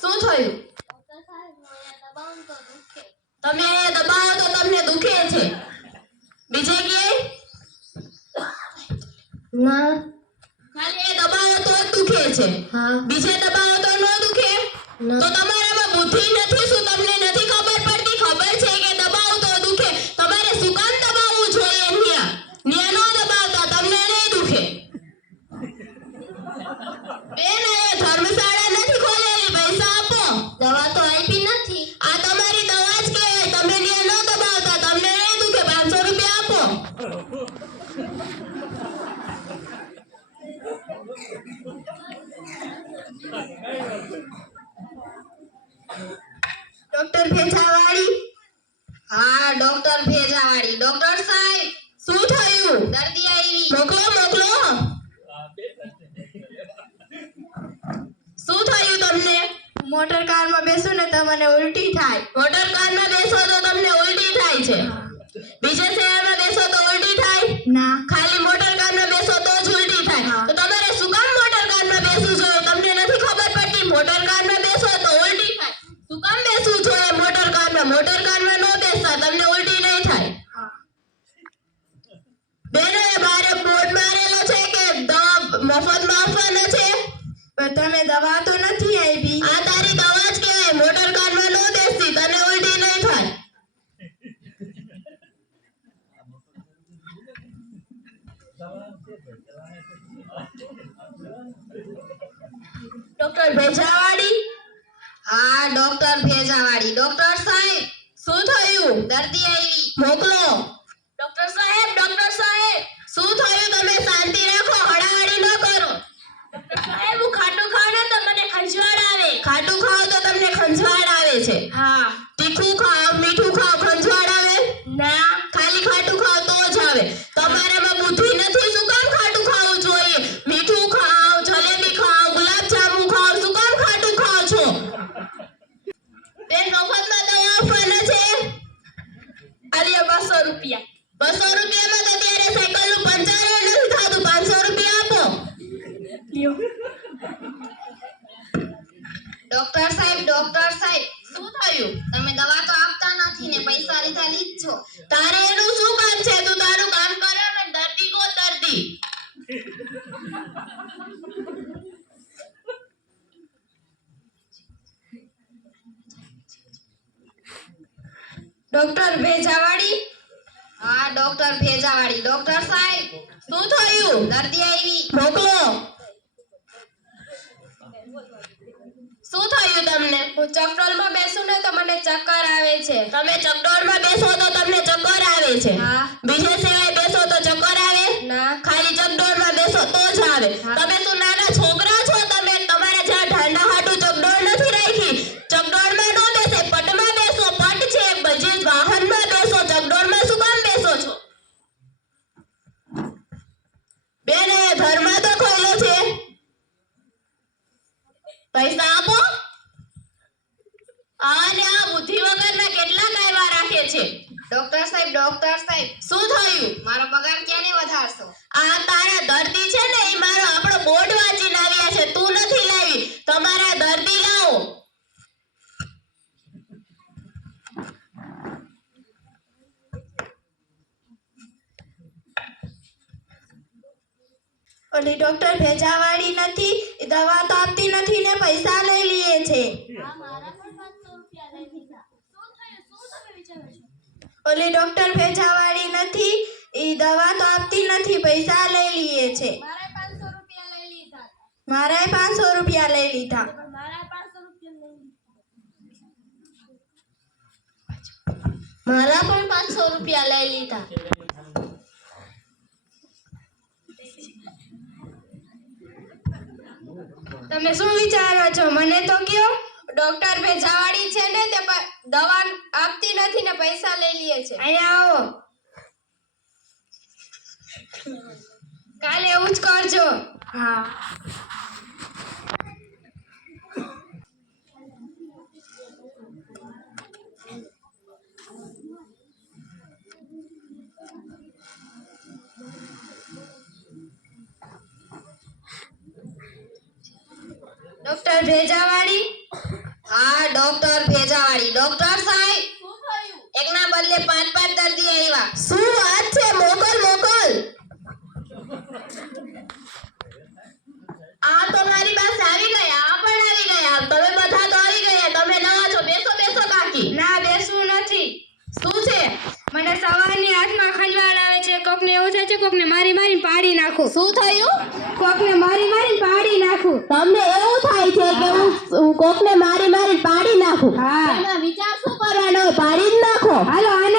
શું થયું? તમે દબાવો તો તમને દુખે છે. બીજે કે? ના. ખાલી દબાવો તો દુખે છે. બીજે દબાવો તો ન દુખે? તો તમારામાં બુદ્ધિ નથી ડોક્ટર ભેજાવાળી? હા ડોક્ટર ભેજાવાળી. ડોક્ટર સાહેબ શું થયું? દર્દી આવી. મોકલો મોકલો. શું થયું તમને? મોટર કારમાં બેસો ને તો મને ઉલટી થાય. મોટર કારમાં બેસો તો તમને ઉલટી થાય છે. બીજે મોટર કારમાં મોટર કારમાં ન બેસતા તમને ઉલટી નહીં થાય. બેને બારે બોર્ડ મારેલો છે કે દવા મફતમાં આપવાનો છે? પણ તમે દવા તો નથી આપી. આ તારી દવા જ કહેવાય મોટર કારમાં ન બેસતી તને ઉલટી નહીં થાય. ડોક્ટર ભેજાવાળી હા ડોક્ટર ભેજાવાળી. ડોક્ટર સાહેબ શું થયું? દર્દી આવી. મોકલો. ડોક્ટર સાહેબ ડોક્ટર સાહેબ. શું થયું? તમે શાંતિ રાખો હડાહડી ન કરો. ડોક્ટર સાહેબ હું ખાટું ખાવ ને તો મને ખંજવાળ આવે. ખાટું ખાવ તો તમને ખંજવાળ આવે છે. હા. ડોક્ટર સાહેબ ડોક્ટર સાહેબ શું થયું? તમે દવા તો આપતા નથી ને પૈસા લીધા લીધ છો. તારે એનું શું કામ છે? તું તારું કામ કરે ને દર્દી કો દર્દી. ડોક્ટર ભેજાવાળી? હા ડોક્ટર ભેજાવાળી. ડોક્ટર સાહેબ શું થયું? દર્દી આવી. મોકલો. શું તમને. હું ચક્કરમાં બેસું ને તો મને ચક્કર આવે છે. તમે ચકડોળમાં બેસો તો તમને ચક્કર આવે છે. બીજે સિવાય બેસો તો ચક્કર આવે? ના. ખાલી ચકડોળમાં બેસો તો જ આવે. તમે શું નાના છોકરા છો તમે તમારે જ્યાં ઠંડા હાટું ચકડોળ નથી રાખી ચકડોળમાં ન બેસે પટમાં બેસો પટ છે બજે વાહનમાં બેસો ચકડોળમાં શું કામ બેસો છો બેન એ ઘરમાં તો ખોલ્યો છે પૈસા આપો અને આ બુદ્ધિ વગરના કેટલા કાયવા રાખે છે. ડોક્ટર સાહેબ ડોક્ટર સાહેબ શું થયું? મારો પગાર ક્યારે વધારશો? આ તારા દર્દી છે ને એ મારો આપણો બોર્ડ વાંચીને લાવ્યા છે. તું નથી લાવી. તમારા દર્દી લાવો. ઓલી ડોક્ટર ભેજાવાળી નથી દવા તો આપતી નથી ને પૈસા લઈ લઈએ છે? ઓલી ડોક્ટર ભેજાવાળી નથી એ દવા તો આપતી નથી પૈસા લઈ લઈએ છે. મારા પાંચસો રૂપિયા લઈ લીધા. મારા પણ પાંચસો રૂપિયા લઈ લીધા. તમે શું વિચારો છો? મને તો કયો ડોક્ટર ભેજાવાળી છે ને તે દવા આપતી નથી ને પૈસા લઈ લઈએ છે. અહીંયા આવો. કાલે એવું જ કરજો. હા. ડોક્ટર ભેજાવાળી હા ડોક્ટર ભેજાવાળી. ડોક્ટર સાહેબ એકના બદલે પાંચ પાંચ દર્દી આવ્યા. શું વાત છે? મોકલ કોકને મારી મારી પાડી નાખું. શું થયું? કોકને મારી મારી પાડી નાખું. તમને એવું થાય છે કે હું હું કોકને મારી મારી પાડી નાખું? હા. વિચાર શું કરવાનો પાડી જ નાખો. હાલો આને